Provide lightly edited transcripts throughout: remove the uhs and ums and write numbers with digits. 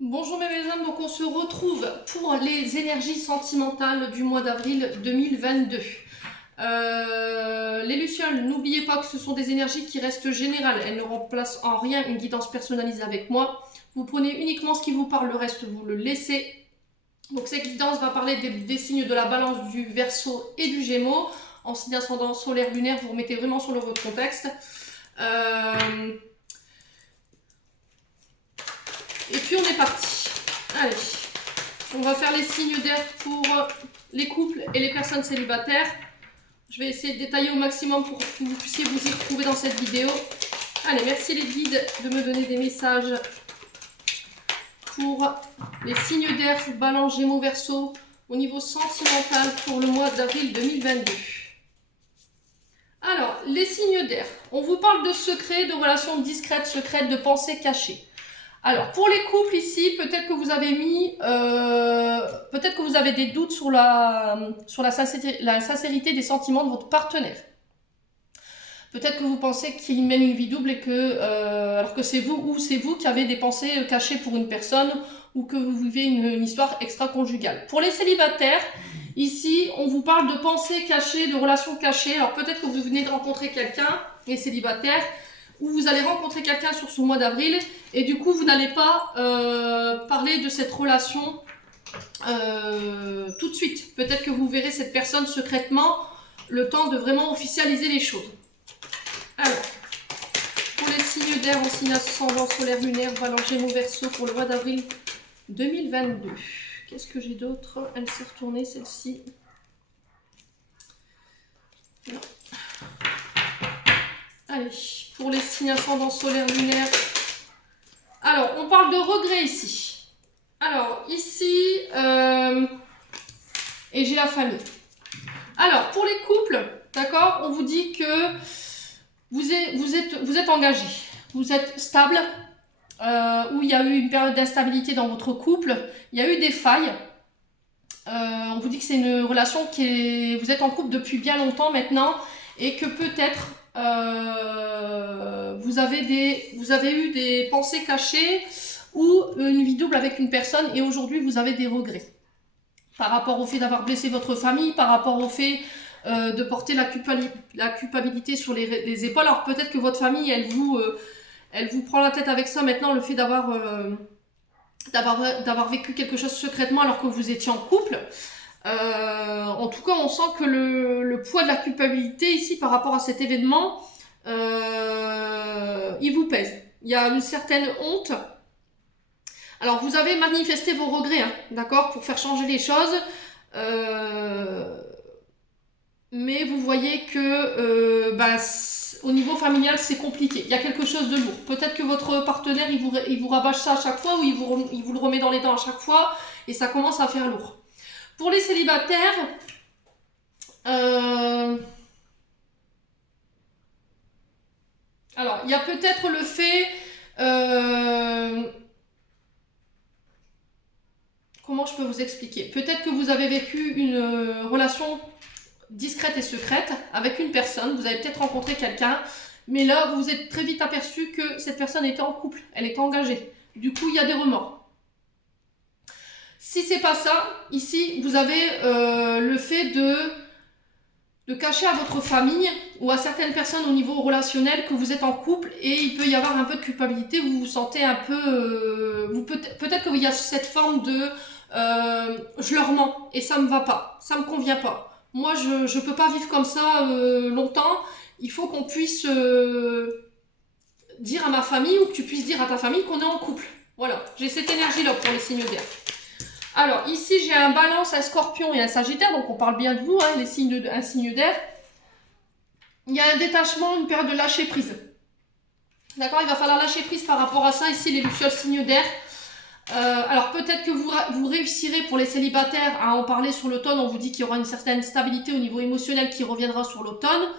Bonjour mes belles âmes, donc on se retrouve pour les énergies sentimentales du mois d'avril 2022. Les lucioles, n'oubliez pas que ce sont des énergies qui restent générales, elles ne remplacent en rien une guidance personnalisée avec moi. Vous prenez uniquement ce qui vous parle, le reste vous le laissez. Donc cette guidance va parler des signes de la balance, du Verseau et du Gémeaux. En signe ascendant solaire lunaire, vous remettez vraiment sur le votre contexte. Et puis on est parti. Allez, on va faire les signes d'air pour les couples et les personnes célibataires. Je vais essayer de détailler au maximum pour que vous puissiez vous y retrouver dans cette vidéo. Allez, merci les guides de me donner des messages pour les signes d'air, Balance, Gémeaux, Verseau au niveau sentimental pour le mois d'avril 2022. Alors, les signes d'air. On vous parle de secrets, de relations discrètes, secrètes, de pensées cachées. Alors, pour les couples ici, peut-être que vous avez peut-être que vous avez des doutes sur la sincérité des sentiments de votre partenaire. Peut-être que vous pensez qu'il mène une vie double et que, alors que c'est vous qui avez des pensées cachées pour une personne ou que vous vivez une histoire extra-conjugale. Pour les célibataires, ici, on vous parle de pensées cachées, de relations cachées. Alors peut-être que vous venez de rencontrer quelqu'un, les célibataires, ou vous allez rencontrer quelqu'un sur ce mois d'avril et du coup vous n'allez pas parler de cette relation tout de suite. Peut-être que vous verrez cette personne secrètement le temps de vraiment officialiser les choses. Alors, pour les signes d'air en signe ascendant solaire lunaire, Balance, Gémeaux, Verseau pour le mois d'avril 2022. Qu'est-ce que j'ai d'autre? Elle s'est retournée celle-ci. Non. Allez, pour les signes ascendant solaire lunaire. Alors, on parle de regret ici. Alors, ici, et j'ai la famille. Alors, pour les couples, d'accord, on vous dit que vous êtes engagé, vous êtes stable, où il y a eu une période d'instabilité dans votre couple, il y a eu des failles. On vous dit que c'est une relation vous êtes en couple depuis bien longtemps maintenant et que peut-être vous avez eu des pensées cachées ou une vie double avec une personne et aujourd'hui vous avez des regrets par rapport au fait d'avoir blessé votre famille, par rapport au fait de porter la culpabilité sur les épaules. Alors peut-être que votre famille elle vous prend la tête avec ça maintenant, le fait d'avoir vécu quelque chose secrètement alors que vous étiez en couple. En tout cas, on sent que le poids de la culpabilité ici par rapport à cet événement, il vous pèse. Il y a une certaine honte. Alors, vous avez manifesté vos regrets, hein, d'accord, pour faire changer les choses. Mais vous voyez que au niveau familial, c'est compliqué. Il y a quelque chose de lourd. Peut-être que votre partenaire, il vous rabâche ça à chaque fois ou il vous le remet dans les dents à chaque fois et ça commence à faire lourd. Pour les célibataires, alors il y a peut-être le fait, comment je peux vous expliquer? Peut-être que vous avez vécu une relation discrète et secrète avec une personne, vous avez peut-être rencontré quelqu'un, mais là vous vous êtes très vite aperçu que cette personne était en couple, elle était engagée. Du coup, il y a des remords. Si c'est pas ça, ici, vous avez le fait de cacher à votre famille ou à certaines personnes au niveau relationnel que vous êtes en couple et il peut y avoir un peu de culpabilité, vous vous sentez un peu... peut-être qu'il y a cette forme de je leur mens et ça me va pas, ça me convient pas. Moi, je peux pas vivre comme ça longtemps, il faut qu'on puisse dire à ma famille ou que tu puisses dire à ta famille qu'on est en couple. Voilà, j'ai cette énergie-là pour les signes d'air. Alors, ici, j'ai un Balance, un Scorpion et un Sagittaire, donc on parle bien de vous, hein, un signe d'air. Il y a un détachement, une période de lâcher prise. D'accord, il va falloir lâcher prise par rapport à ça. Ici, les lucioles signes d'air. Alors, peut-être que vous réussirez pour les célibataires à en parler sur l'automne. On vous dit qu'il y aura une certaine stabilité au niveau émotionnel qui reviendra sur l'automne.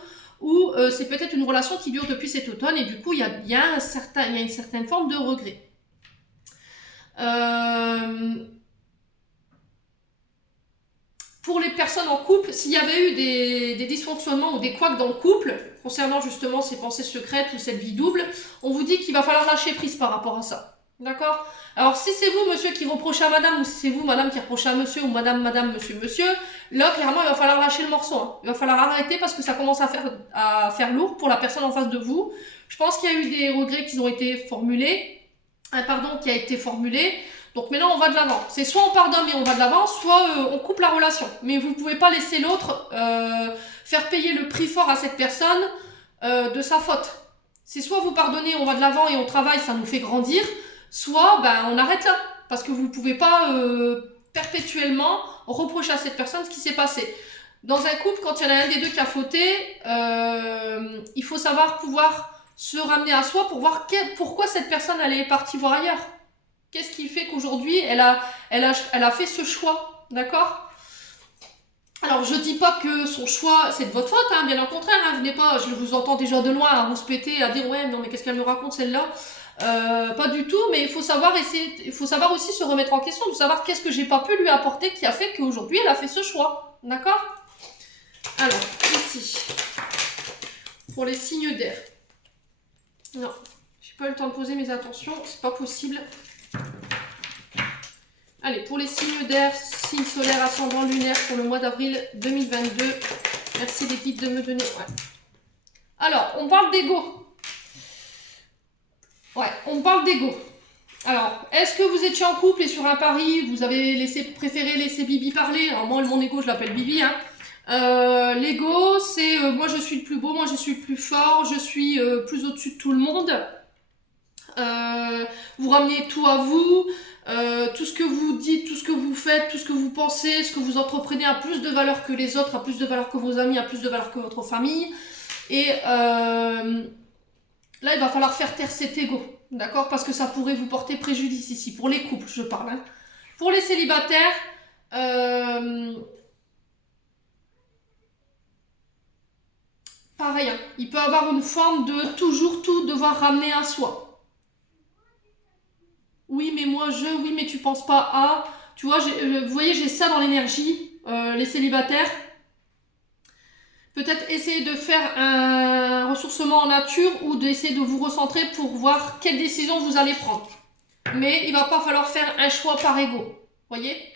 Ou c'est peut-être une relation qui dure depuis cet automne et du coup, il y a une certaine forme de regret. Pour les personnes en couple, s'il y avait eu des dysfonctionnements ou des couacs dans le couple, concernant justement ces pensées secrètes ou cette vie double, on vous dit qu'il va falloir lâcher prise par rapport à ça. D'accord? Alors, si c'est vous, monsieur, qui reprochez à madame, ou si c'est vous, madame, qui reprochez à monsieur, ou madame, madame, monsieur, monsieur, là, clairement, il va falloir lâcher le morceau. Hein. Il va falloir arrêter parce que ça commence à faire lourd pour la personne en face de vous. Je pense qu'il y a eu des regrets qui ont été formulés, un pardon qui a été formulé. Donc maintenant, on va de l'avant. C'est soit on pardonne et on va de l'avant, soit on coupe la relation. Mais vous ne pouvez pas laisser l'autre faire payer le prix fort à cette personne de sa faute. C'est soit vous pardonnez, on va de l'avant et on travaille, ça nous fait grandir, soit ben, on arrête là. Parce que vous ne pouvez pas perpétuellement reprocher à cette personne ce qui s'est passé. Dans un couple, quand il y en a un des deux qui a fauté, il faut savoir pouvoir se ramener à soi pour voir pourquoi cette personne elle est partie voir ailleurs. Qu'est-ce qui fait qu'aujourd'hui elle a fait ce choix, d'accord? Alors je dis pas que son choix c'est de votre faute, hein, bien au contraire, hein, venez pas, je vous entends déjà de loin à vous se péter, à dire ouais non mais qu'est-ce qu'elle me raconte celle-là, pas du tout, mais il faut savoir aussi se remettre en question, de savoir qu'est-ce que j'ai pas pu lui apporter qui a fait qu'aujourd'hui elle a fait ce choix, d'accord? Alors ici, pour les signes d'air. Non, j'ai pas eu le temps de poser mes attentions, c'est pas possible. Allez, pour les signes d'air, signe solaire, ascendant lunaire pour le mois d'avril 2022. Merci les guides de me donner. Ouais. Alors, on parle d'ego. Ouais, on parle d'ego. Alors, est-ce que vous étiez en couple et sur un pari, vous avez préféré laisser Bibi parler? Alors moi, mon ego, je l'appelle Bibi, hein. L'ego, c'est moi je suis le plus beau, moi je suis le plus fort, je suis plus au-dessus de tout le monde. Vous ramenez tout à vous, tout ce que vous dites, tout ce que vous faites, tout ce que vous pensez, ce que vous entreprenez a plus de valeur que les autres, a plus de valeur que vos amis, a plus de valeur que votre famille. Et là, il va falloir faire taire cet ego, d'accord? Parce que ça pourrait vous porter préjudice ici, pour les couples, je parle. Hein. Pour les célibataires, pareil, hein. Il peut avoir une forme de toujours tout devoir ramener à soi. Oui, mais oui, mais tu penses pas à... Tu vois, vous voyez, j'ai ça dans l'énergie, les célibataires. Peut-être essayer de faire un ressourcement en nature ou d'essayer de vous recentrer pour voir quelle décision vous allez prendre. Mais il va pas falloir faire un choix par ego. Voyez?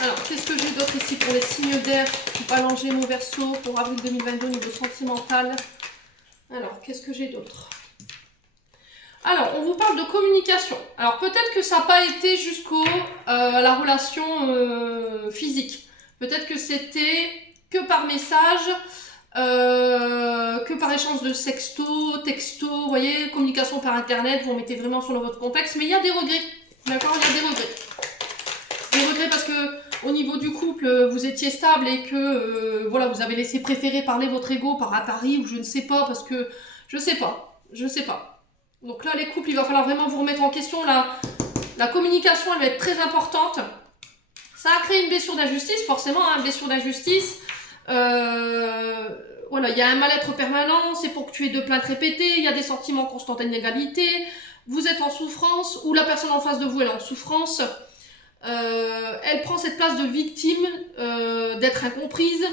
Alors, qu'est-ce que j'ai d'autre ici pour les signes d'air? Ballanger mon Verseau pour avril 2022 au niveau sentimental. Alors, qu'est-ce que j'ai d'autre? Alors, on vous parle de communication. Alors, peut-être que ça n'a pas été jusqu'au la relation physique. Peut-être que c'était que par message, que par échange de sexto, texto, vous voyez, communication par internet, vous mettez vraiment sur votre contexte, mais il y a des regrets. D'accord, il y a des regrets. Des regrets parce que au niveau du couple, vous étiez stable et que voilà, vous avez laissé préférer parler votre ego par Atari ou je ne sais pas, parce que je sais pas. Donc là, les couples, il va falloir vraiment vous remettre en question. La communication, elle va être très importante. Ça a créé une blessure d'injustice, forcément, hein, blessure d'injustice. Voilà, il y a un mal-être permanent, c'est ponctué de plaintes répétées, il y a des sentiments constants d'inégalité, vous êtes en souffrance, ou la personne en face de vous, elle est en souffrance. Elle prend cette place de victime, d'être incomprise.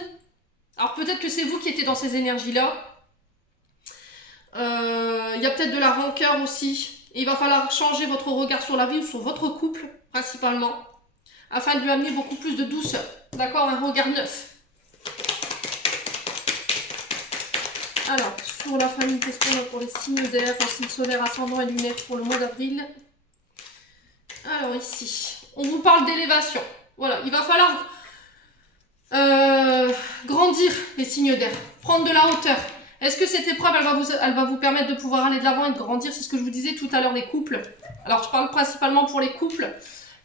Alors peut-être que c'est vous qui étiez dans ces énergies-là. Il y a peut-être de la rancœur aussi. Et il va falloir changer votre regard sur la vie ou sur votre couple, principalement, afin de lui amener beaucoup plus de douceur. D'accord? Un regard neuf. Alors, sur la famille, qu'est-ce qu'on a pour les signes d'air, signe solaire, ascendant et lunaire pour le mois d'avril? Alors ici, on vous parle d'élévation. Voilà, il va falloir grandir les signes d'air, prendre de la hauteur. Est-ce que cette épreuve, elle va vous permettre de pouvoir aller de l'avant et de grandir? C'est ce que je vous disais tout à l'heure, les couples. Alors, je parle principalement pour les couples.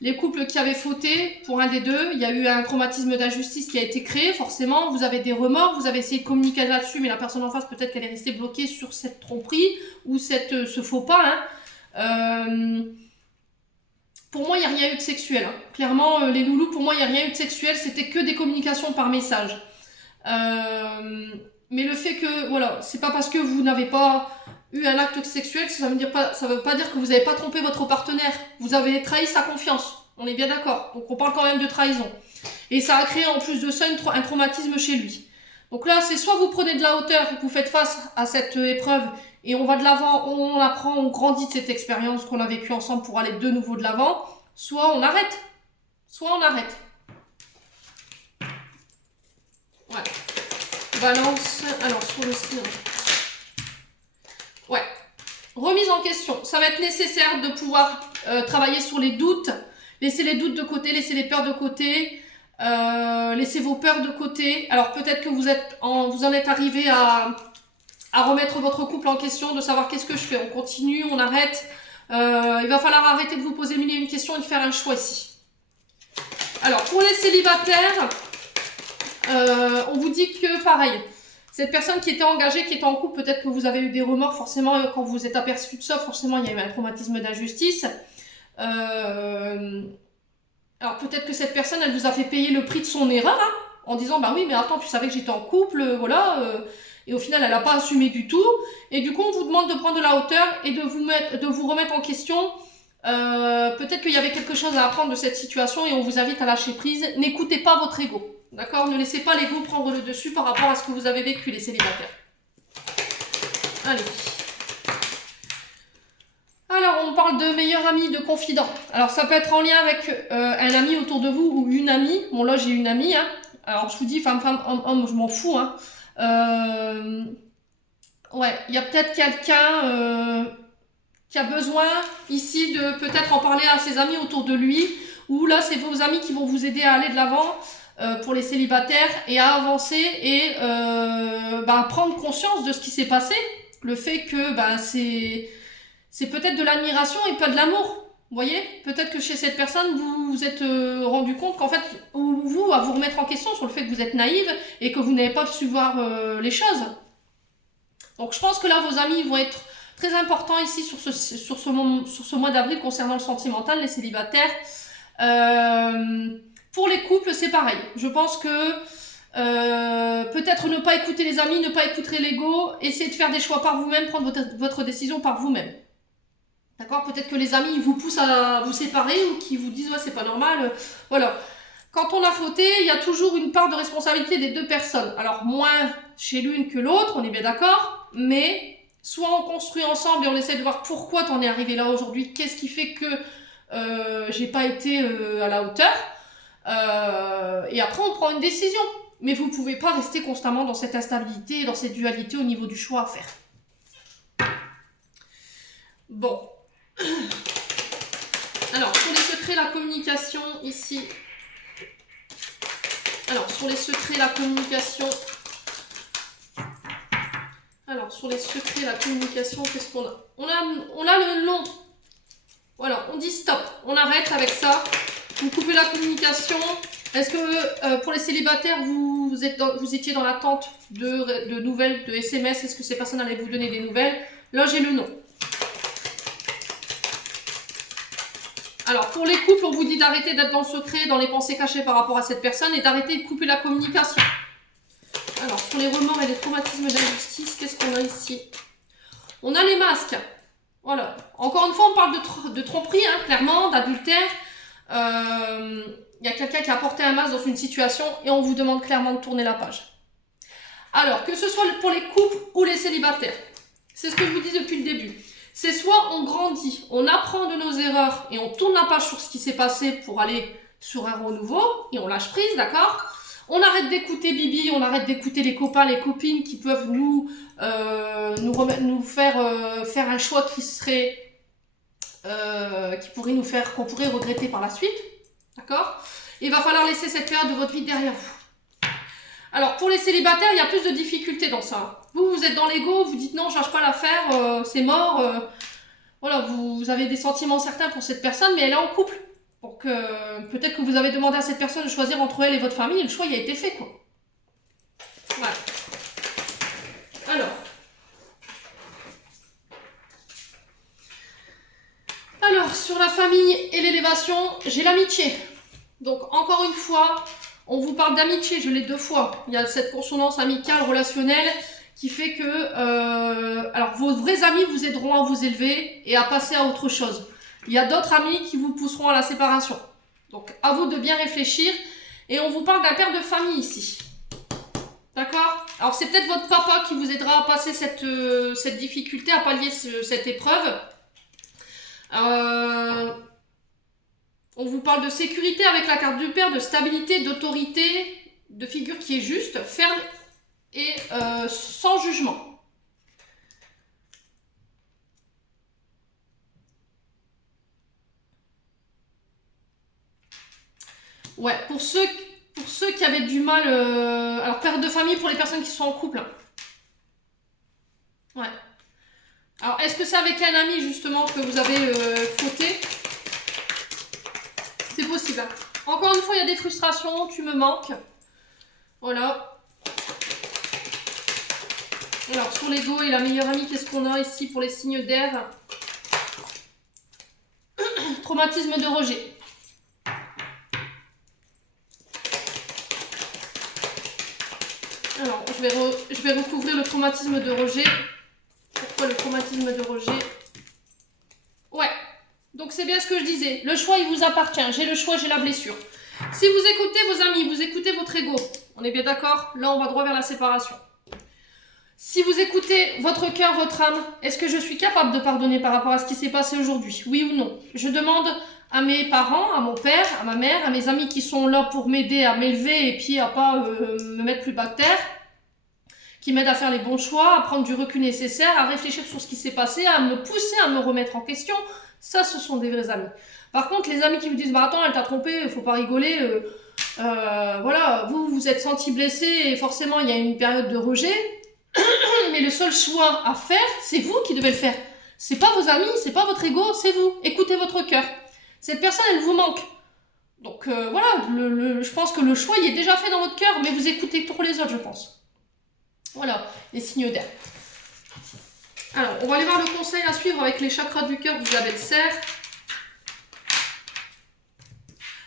Les couples qui avaient fauté, pour un des deux, il y a eu un traumatisme d'injustice qui a été créé, forcément. Vous avez des remords, vous avez essayé de communiquer là-dessus, mais la personne en face, peut-être qu'elle est restée bloquée sur cette tromperie ou ce faux pas. Hein. Pour moi, il n'y a rien eu de sexuel. Hein. Clairement, les loulous, pour moi, il n'y a rien eu de sexuel. C'était que des communications par message. Mais le fait que, voilà, c'est pas parce que vous n'avez pas eu un acte sexuel que ça veut pas dire que vous n'avez pas trompé votre partenaire. Vous avez trahi sa confiance. On est bien d'accord. Donc on parle quand même de trahison. Et ça a créé en plus de ça un traumatisme chez lui. Donc là, c'est soit vous prenez de la hauteur et que vous faites face à cette épreuve et on va de l'avant, on apprend, on grandit de cette expérience qu'on a vécue ensemble pour aller de nouveau de l'avant, soit on arrête. Soit on arrête. Ouais. Balance. Alors, sur le style. Ouais. Remise en question. Ça va être nécessaire de pouvoir travailler sur les doutes. Laissez les doutes de côté, laissez les peurs de côté. Laissez vos peurs de côté. Alors, peut-être que vous en êtes arrivé à remettre votre couple en question, de savoir qu'est-ce que je fais. On continue, on arrête. Il va falloir arrêter de vous poser mille et une questions et de faire un choix ici. Alors, pour les célibataires, on vous dit que, pareil, cette personne qui était engagée, qui était en couple, peut-être que vous avez eu des remords, forcément, quand vous êtes aperçu de ça, forcément, il y a eu un traumatisme d'injustice. Alors, peut-être que cette personne, elle vous a fait payer le prix de son erreur, hein, en disant, bah oui, mais attends, tu savais que j'étais en couple, voilà, et au final, elle n'a pas assumé du tout. Et du coup, on vous demande de prendre de la hauteur et de vous remettre en question. Peut-être qu'il y avait quelque chose à apprendre de cette situation et on vous invite à lâcher prise. N'écoutez pas votre ego, d'accord? Ne laissez pas l'ego prendre le dessus par rapport à ce que vous avez vécu, les célibataires. Allez. Alors, on parle de meilleur ami, de confident. Alors, ça peut être en lien avec un ami autour de vous ou une amie. Bon, là, j'ai une amie, hein. Alors, je vous dis, femme, homme, je m'en fous, hein. Ouais, il y a peut-être quelqu'un... qui a besoin ici de peut-être en parler à ses amis autour de lui, ou là c'est vos amis qui vont vous aider à aller de l'avant pour les célibataires et à avancer et prendre conscience de ce qui s'est passé, le fait que c'est peut-être de l'admiration et pas de l'amour. Vous voyez, peut-être que chez cette personne vous vous êtes rendu compte qu'en fait vous à vous remettre en question sur le fait que vous êtes naïve et que vous n'avez pas su voir les choses. Donc je pense que là vos amis vont être très important ici sur ce mois d'avril concernant le sentimental, les célibataires. Pour les couples, c'est pareil. Je pense que peut-être ne pas écouter les amis, ne pas écouter l'ego, essayer de faire des choix par vous-même, prendre votre décision par vous-même. D'accord? Peut-être que les amis vous poussent à vous séparer ou qui vous disent « ouais, c'est pas normal ». Voilà. Quand on a fauté, il y a toujours une part de responsabilité des deux personnes. Alors, moins chez l'une que l'autre, on est bien d'accord, mais... soit on construit ensemble et on essaie de voir pourquoi t'en es arrivé là aujourd'hui, qu'est-ce qui fait que j'ai pas été à la hauteur, et après on prend une décision. Mais vous pouvez pas rester constamment dans cette instabilité et dans cette dualité au niveau du choix à faire. Bon. Alors, sur les secrets, la communication, ici. Alors, sur les secrets, la communication... Alors, sur les secrets, la communication, qu'est-ce qu'on a? On a le nom. Voilà, on dit stop. On arrête avec ça. Vous coupez la communication. Est-ce que pour les célibataires, vous étiez dans l'attente de nouvelles, de SMS? Est-ce que ces personnes allaient vous donner des nouvelles? Là, j'ai le nom. Alors, pour les couples, on vous dit d'arrêter d'être dans le secret, dans les pensées cachées par rapport à cette personne et d'arrêter de couper la communication. Alors, sur les remords et les traumatismes d'injustice, qu'est-ce qu'on a ici? On a les masques. Voilà. Encore une fois, on parle de tromperie, hein, clairement, d'adultère. Il y a quelqu'un qui a porté un masque dans une situation et on vous demande clairement de tourner la page. Alors, que ce soit pour les couples ou les célibataires, c'est ce que je vous dis depuis le début. C'est soit on grandit, on apprend de nos erreurs et on tourne la page sur ce qui s'est passé pour aller sur un renouveau et on lâche prise, d'accord? On arrête d'écouter Bibi, on arrête d'écouter les copains, les copines qui peuvent nous faire un choix qui serait, qu'on pourrait regretter par la suite, d'accord? Il va falloir laisser cette période de votre vie derrière vous. Alors, pour les célibataires, il y a plus de difficultés dans ça. Vous êtes dans l'ego, vous dites non, je lâche pas l'affaire, c'est mort. Voilà, vous avez des sentiments certains pour cette personne, mais elle est en couple. Donc, peut-être que vous avez demandé à cette personne de choisir entre elle et votre famille, et le choix, il a été fait, quoi. Voilà. Alors, sur la famille et l'élévation, j'ai l'amitié. Donc, encore une fois, on vous parle d'amitié, je l'ai 2 fois. Il y a cette consonance amicale, relationnelle, qui fait que alors vos vrais amis vous aideront à vous élever et à passer à autre chose. Il y a d'autres amis qui vous pousseront à la séparation. Donc, à vous de bien réfléchir. Et on vous parle d'un père de famille ici. D'accord? Alors c'est peut-être votre papa qui vous aidera à passer cette difficulté, à pallier cette épreuve. On vous parle de sécurité avec la carte du père, de stabilité, d'autorité, de figure qui est juste, ferme et sans jugement. Ouais, pour ceux qui avaient du mal... alors, père de famille pour les personnes qui sont en couple. Ouais. Alors, est-ce que c'est avec un ami, justement, que vous avez fauté? C'est possible. Encore une fois, il y a des frustrations, tu me manques. Voilà. Alors, sur l'ego et la meilleure amie, qu'est-ce qu'on a ici pour les signes d'air? Traumatisme de rejet. Alors, je vais recouvrir le traumatisme de rejet. Pourquoi le traumatisme de rejet? Ouais. Donc, c'est bien ce que je disais. Le choix, il vous appartient. J'ai le choix, j'ai la blessure. Si vous écoutez vos amis, vous écoutez votre ego. On est bien d'accord? Là, on va droit vers la séparation. Si vous écoutez votre cœur, votre âme, est-ce que je suis capable de pardonner par rapport à ce qui s'est passé aujourd'hui? Oui ou non? Je demande à mes parents, à mon père, à ma mère, à mes amis qui sont là pour m'aider à m'élever et puis à pas me mettre plus bas de terre, qui m'aident à faire les bons choix, à prendre du recul nécessaire, à réfléchir sur ce qui s'est passé, à me pousser à me remettre en question. Ça, ce sont des vrais amis. Par contre, les amis qui vous disent « Bah attends, elle t'a trompé, faut pas rigoler. Voilà, vous vous êtes senti blessé et forcément, il y a une période de rejet. Mais le seul choix à faire, c'est vous qui devez le faire. C'est pas vos amis, c'est pas votre ego, c'est vous. Écoutez votre cœur. Cette personne, elle vous manque. Donc voilà, je pense que le choix, il est déjà fait dans votre cœur, mais vous écoutez pour les autres, je pense. Voilà, les signes d'air. Alors, on va aller voir le conseil à suivre avec les chakras du cœur du label Serre.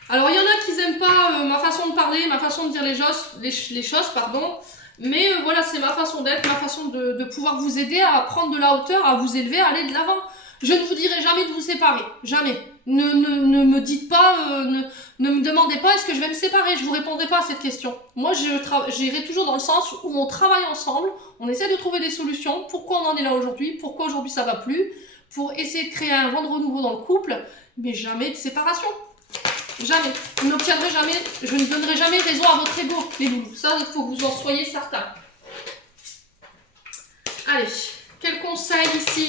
Alors, il y en a qui n'aiment pas ma façon de parler, ma façon de dire les choses, pardon. Mais voilà, c'est ma façon d'être, ma façon de pouvoir vous aider à prendre de la hauteur, à vous élever, à aller de l'avant. Je ne vous dirai jamais de vous séparer, jamais. Ne me dites pas, ne me demandez pas est-ce que je vais me séparer, je vous répondrai pas à cette question. Moi, j'irai toujours dans le sens où on travaille ensemble, on essaie de trouver des solutions, pourquoi on en est là aujourd'hui, pourquoi aujourd'hui ça va plus, pour essayer de créer un vent de renouveau dans le couple, mais jamais de séparation. Jamais. Vous n'obtiendrez jamais, je ne donnerai jamais raison à votre ego, les loulous. Ça, il faut que vous en soyez certains. Allez, quel conseil ici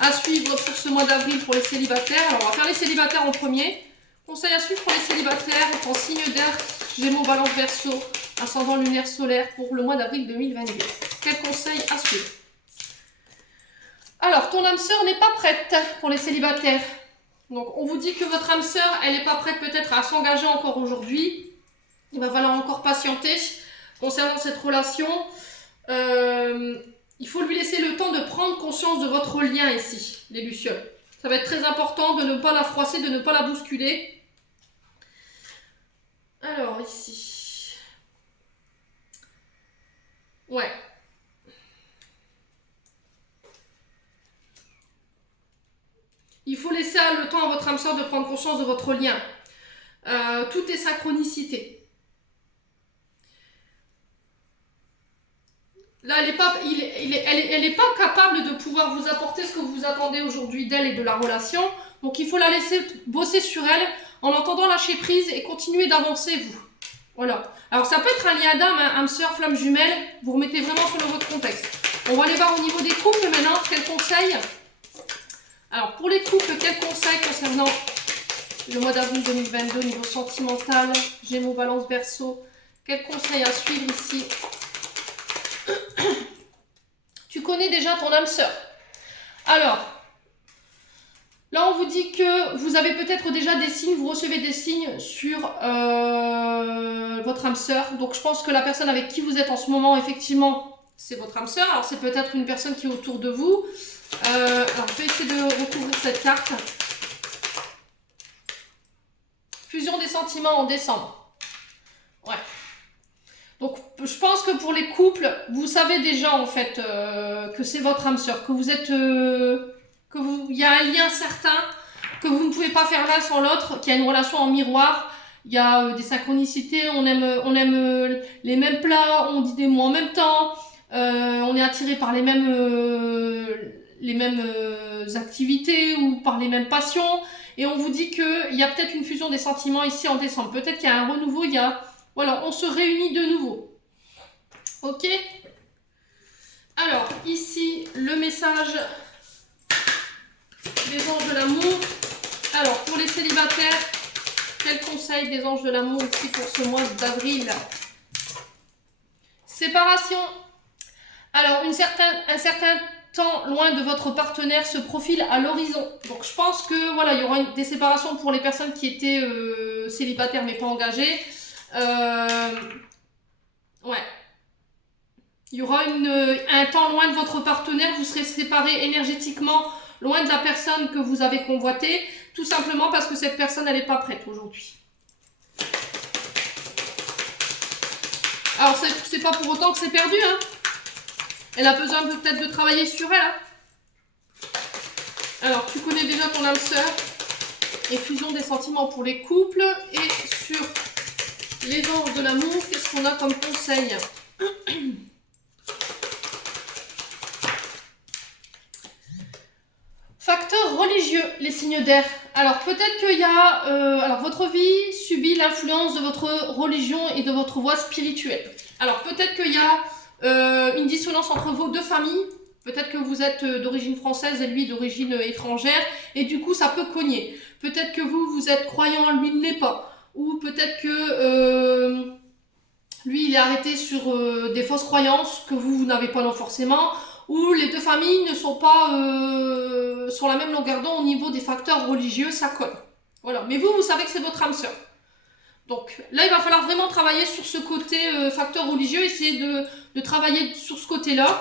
à suivre pour ce mois d'avril pour les célibataires? Alors, on va faire les célibataires en premier. Conseil à suivre pour les célibataires en signe d'air, Gémeaux, Balance, Verseau, ascendant lunaire solaire pour le mois d'avril 2022. Quel conseil à suivre? Alors, ton âme sœur n'est pas prête pour les célibataires. Donc, on vous dit que votre âme sœur, elle n'est pas prête peut-être à s'engager encore aujourd'hui. Il va falloir encore patienter concernant cette relation. Il faut lui laisser le temps de prendre conscience de votre lien ici, les lucioles. Ça va être très important de ne pas la froisser, de ne pas la bousculer. Alors, ici. Ouais. Il faut laisser le temps à votre âme sœur de prendre conscience de votre lien. Tout est synchronicité. Là, elle n'est pas capable de pouvoir vous apporter ce que vous attendez aujourd'hui d'elle et de la relation. Donc, il faut la laisser bosser sur elle en entendant lâcher prise et continuer d'avancer, vous. Voilà. Alors, ça peut être un lien d'âme, âme sœur, flamme jumelle. Vous remettez vraiment sur votre contexte. On va aller voir au niveau des couples maintenant. Quel conseil? Alors, pour les couples, quel conseil concernant le mois d'avril 2022 au niveau sentimental, Gémeaux, Balance, Verseau? Quel conseil à suivre ici? Tu connais déjà ton âme sœur. Alors, là, on vous dit que vous avez peut-être déjà des signes, vous recevez des signes sur votre âme sœur. Donc, je pense que la personne avec qui vous êtes en ce moment, effectivement, c'est votre âme sœur. Alors, c'est peut-être une personne qui est autour de vous. Alors, je vais essayer de recouvrir cette carte. Fusion des sentiments en décembre. Ouais. Donc, je pense que pour les couples, vous savez déjà, en fait, que c'est votre âme sœur, que vous êtes... il y a un lien certain, que vous ne pouvez pas faire l'un sans l'autre, qu'il y a une relation en miroir, il y a des synchronicités, on aime les mêmes plats, on dit des mots en même temps, on est attiré par les mêmes activités ou par les mêmes passions. Et on vous dit qu'il y a peut-être une fusion des sentiments ici en décembre. Peut-être qu'il y a un renouveau, voilà, on se réunit de nouveau. Ok? Alors, ici, le message des anges de l'amour. Alors, pour les célibataires, quel conseil des anges de l'amour ici pour ce mois d'avril? Séparation. Alors, un certain temps loin de votre partenaire se profile à l'horizon. Donc, je pense que voilà, il y aura des séparations pour les personnes qui étaient célibataires mais pas engagées. Ouais. Il y aura un temps loin de votre partenaire, vous serez séparés énergétiquement loin de la personne que vous avez convoitée, tout simplement parce que cette personne, elle n'est pas prête aujourd'hui. Alors, c'est pas pour autant que c'est perdu, hein. Elle a besoin peut-être de travailler sur elle, hein. Alors, tu connais déjà ton âme sœur. Et fusion des sentiments pour les couples. Et sur les anges de l'amour, qu'est-ce qu'on a comme conseil? Facteur religieux, les signes d'air. Alors peut-être qu'il y a... alors votre vie subit l'influence de votre religion et de votre voie spirituelle. Alors peut-être qu'il y a une dissonance entre vos deux familles. Peut-être que vous êtes d'origine française et lui d'origine étrangère. Et du coup ça peut cogner. Peut-être que vous êtes croyant, lui ne l'est pas. Ou peut-être que lui il est arrêté sur des fausses croyances que vous n'avez pas non forcément. Où les deux familles ne sont pas sur la même longueur d'onde au niveau des facteurs religieux, ça colle. Voilà. Mais vous savez que c'est votre âme sœur. Donc là, il va falloir vraiment travailler sur ce côté facteur religieux, essayer de travailler sur ce côté-là.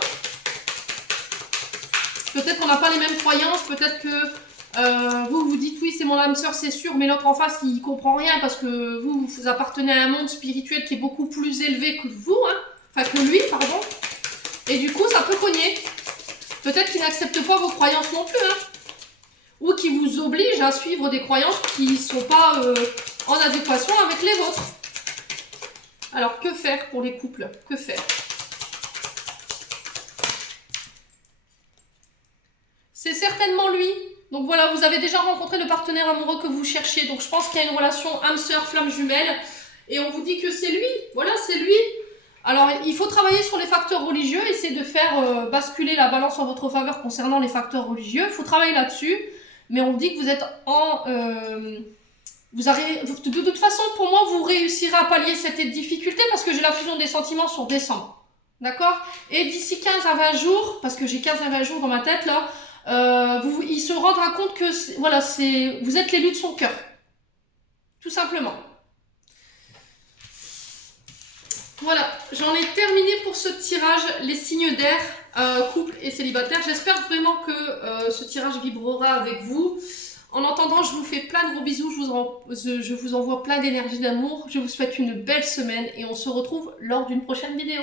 Peut-être qu'on n'a pas les mêmes croyances, peut-être que vous vous dites oui, c'est mon âme sœur, c'est sûr, mais l'autre en face, il comprend rien parce que vous appartenez à un monde spirituel qui est beaucoup plus élevé que vous, hein. Enfin que lui, pardon. Et du coup, ça peut cogner. Peut-être qu'il n'accepte pas vos croyances non plus, hein. Ou qu'il vous oblige à suivre des croyances qui ne sont pas en adéquation avec les vôtres. Alors, que faire pour les couples? Que faire? C'est certainement lui. Donc voilà, vous avez déjà rencontré le partenaire amoureux que vous cherchiez. Donc je pense qu'il y a une relation âme-sœur, flamme jumelle. Et on vous dit que c'est lui. Voilà, c'est lui. Alors, il faut travailler sur les facteurs religieux, essayer de faire basculer la balance en votre faveur concernant les facteurs religieux. Il faut travailler là-dessus, mais on dit que vous êtes de toute façon, pour moi, vous réussirez à pallier cette difficulté parce que j'ai la fusion des sentiments sur décembre. D'accord? Et d'ici 15 à 20 jours, parce que j'ai 15 à 20 jours dans ma tête, là, il se rendra compte que voilà, vous êtes l'élu de son cœur. Tout simplement. Voilà, j'en ai terminé pour ce tirage, les signes d'air, couple et célibataire. J'espère vraiment que ce tirage vibrera avec vous. En attendant, je vous fais plein de gros bisous, je vous envoie plein d'énergie d'amour. Je vous souhaite une belle semaine et on se retrouve lors d'une prochaine vidéo.